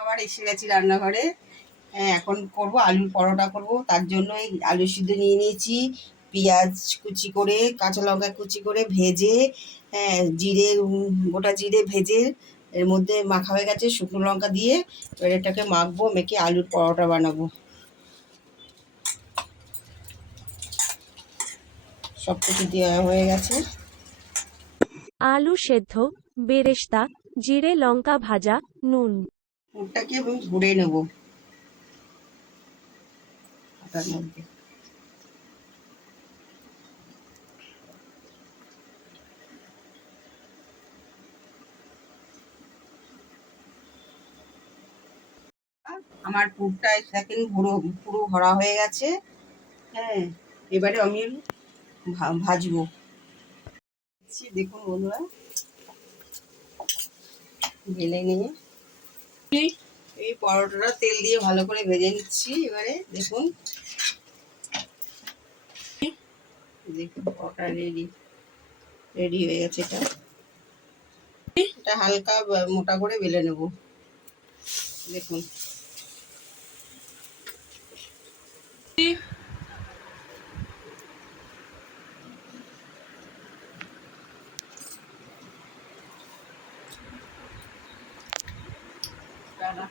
আবার এসে গেছি রান্নাঘরে। হ্যাঁ এখন করব আলুর পরোটা করব। তার জন্য এই আলু সিদ্ধ নিয়ে নিয়েছি। পেঁয়াজ কুচি করে, কাঁচা লঙ্কা কুচি করে ভেজে হ্যাঁ জিরে গোটা জিরে ভেজে, এর মধ্যে মাখা হয়ে গেছে শুকনো লঙ্কা দিয়ে, এবার এটাকে মাখবো, মেখে আলুর পরোটা বানাবো। সব কিছু দেওয়া হয়ে গেছে। আলু সেদ্ধ, বেরেস্তা, জিরে, লঙ্কা ভাজা, নুন। পুরটাকে আমি ঘুরে নেব। মধ্যে। আমার পুরটা দেখেন পুরো পুরো ভরা হয়ে গেছে। হ্যাঁ এবারে আমি ভাজবো। দেখুন বন্ধুরা। ঢেলে নিয়ে। এই পরোটাটা তেল দিয়ে ভালো করে ভেজে নিচ্ছি। এবারে দেখুন। দেখুন পরোটা রেডি রেডি হয়ে গেছে এটা। এটা হালকা মোটা করে বেলে নেব। দেখুন। ടാറ്റാ